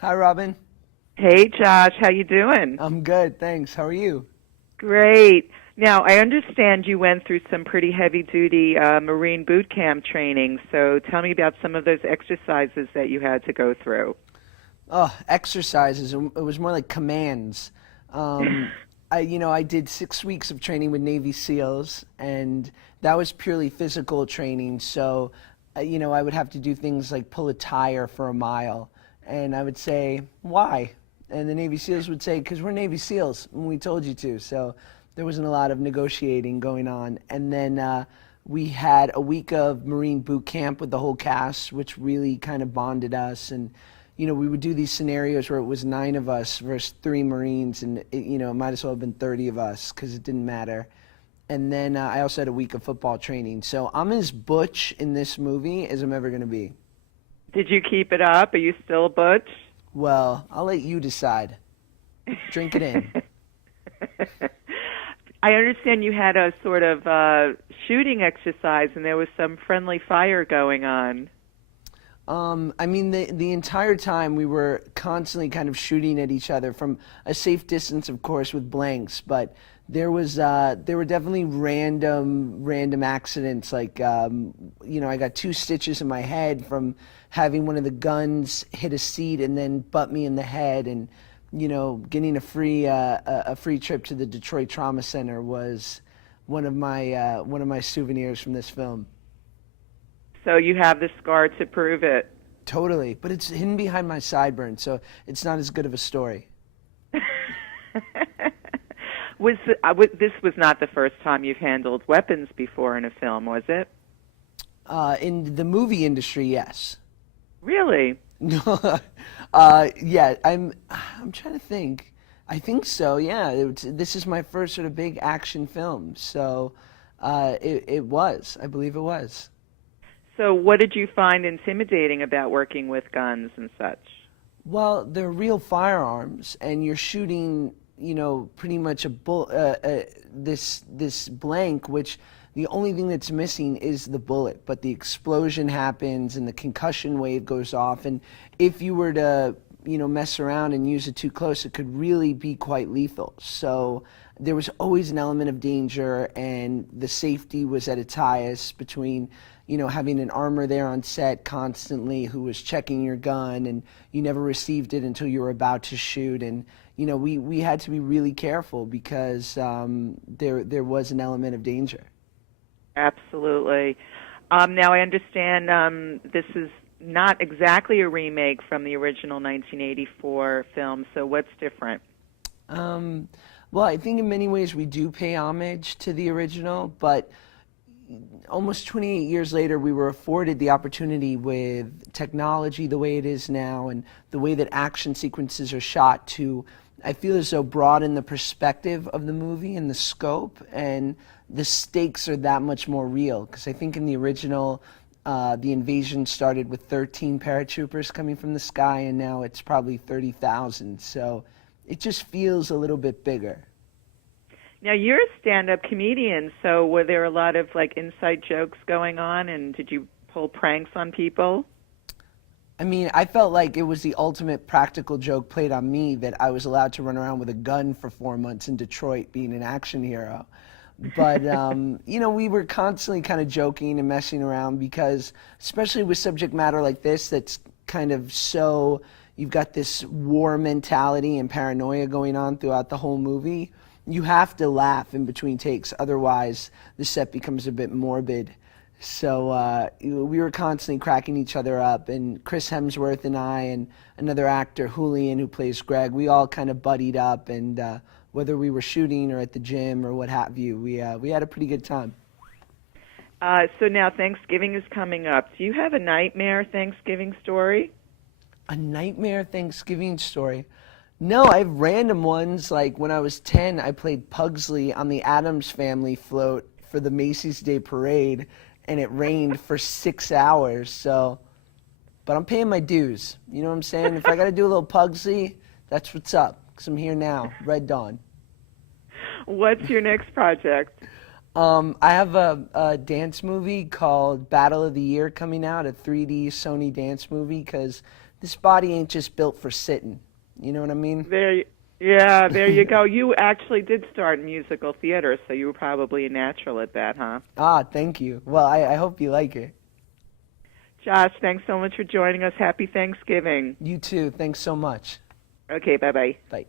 Hi, Robin. Hey Josh, how you doing? I'm good, thanks. How are you? Great. Now, I understand you went through some pretty heavy-duty Marine boot camp training, so tell me about some of those exercises that you had to go through. Oh, exercises. It was more like commands. Um, I did 6 weeks of training with Navy SEALs, and that was purely physical training. So, I would have to do things like pull a tire for a mile, and I would say, "Why?" And the Navy SEALs would say, "Because we're Navy SEALs, and we told you to." So there wasn't a lot of negotiating going on. And then we had a week of Marine boot camp with the whole cast, which really kind of bonded us. And we would do these scenarios where it was 9 of us versus 3 Marines, and it might as well have been 30 of us because it didn't matter. And then I also had a week of football training. So I'm as butch in this movie as I'm ever going to be. Did you keep it up? Are you still butch? Well, I'll let you decide. Drink it in. I understand you had a sort of shooting exercise and there was some friendly fire going on. I mean, the entire time we were constantly kind of shooting at each other from a safe distance, of course, with blanks. But there were definitely random accidents. Like I got 2 stitches in my head from having one of the guns hit a seat and then butt me in the head, and getting a free trip to the Detroit Trauma Center was one of my souvenirs from this film. So you have the scar to prove it. Totally, but it's hidden behind my sideburn, so it's not as good of a story. This was not the first time you've handled weapons before in a film, was it? In the movie industry, yes. Really? No, yeah, I'm trying to think. I think so. Yeah, this is my first sort of big action film, so it was. I believe it was. So what did you find intimidating about working with guns and such? Well, they're real firearms, and you're shooting, pretty much this blank, which the only thing that's missing is the bullet. But the explosion happens, and the concussion wave goes off, and if you were to, mess around and use it too close, it could really be quite lethal. So there was always an element of danger, and the safety was at its highest between having an armor there on set constantly who was checking your gun, and you never received it until you were about to shoot. And, we had to be really careful because there was an element of danger. Absolutely. Now I understand this is not exactly a remake from the original 1984 film, so what's different? Um, well, I think in many ways we do pay homage to the original, but almost 28 years later, we were afforded the opportunity with technology the way it is now and the way that action sequences are shot to, I feel as though, broaden the perspective of the movie and the scope, and the stakes are that much more real. Because I think in the original, the invasion started with 13 paratroopers coming from the sky, and now it's probably 30,000. So it just feels a little bit bigger. Now you're a stand-up comedian, so were there a lot of like inside jokes going on, and did you pull pranks on people? I mean, I felt like it was the ultimate practical joke played on me that I was allowed to run around with a gun for 4 months in Detroit being an action hero. But, we were constantly kind of joking and messing around because, especially with subject matter like this, that's kind of so, you've got this war mentality and paranoia going on throughout the whole movie. You have to laugh in between takes, otherwise the set becomes a bit morbid. So we were constantly cracking each other up, and Chris Hemsworth and I and another actor, Julian, who plays Greg, we all kind of buddied up, and whether we were shooting or at the gym or what have you, we had a pretty good time. So now Thanksgiving is coming up. Do you have a nightmare Thanksgiving story? A nightmare Thanksgiving story. No, I have random ones. Like when I was 10, I played Pugsley on the Addams Family float for the Macy's Day Parade, and it rained for 6 hours. So, but I'm paying my dues. You know what I'm saying? If I got to do a little Pugsley, that's what's up. Because I'm here now, Red Dawn. What's your next project? I have a dance movie called Battle of the Year coming out, a 3D Sony dance movie, because this body ain't just built for sitting. You know what I mean? There you go. You actually did start in musical theater, so you were probably a natural at that, huh? Ah, thank you. Well, I hope you like it. Josh, thanks so much for joining us. Happy Thanksgiving. You too. Thanks so much. Okay, bye-bye. Bye.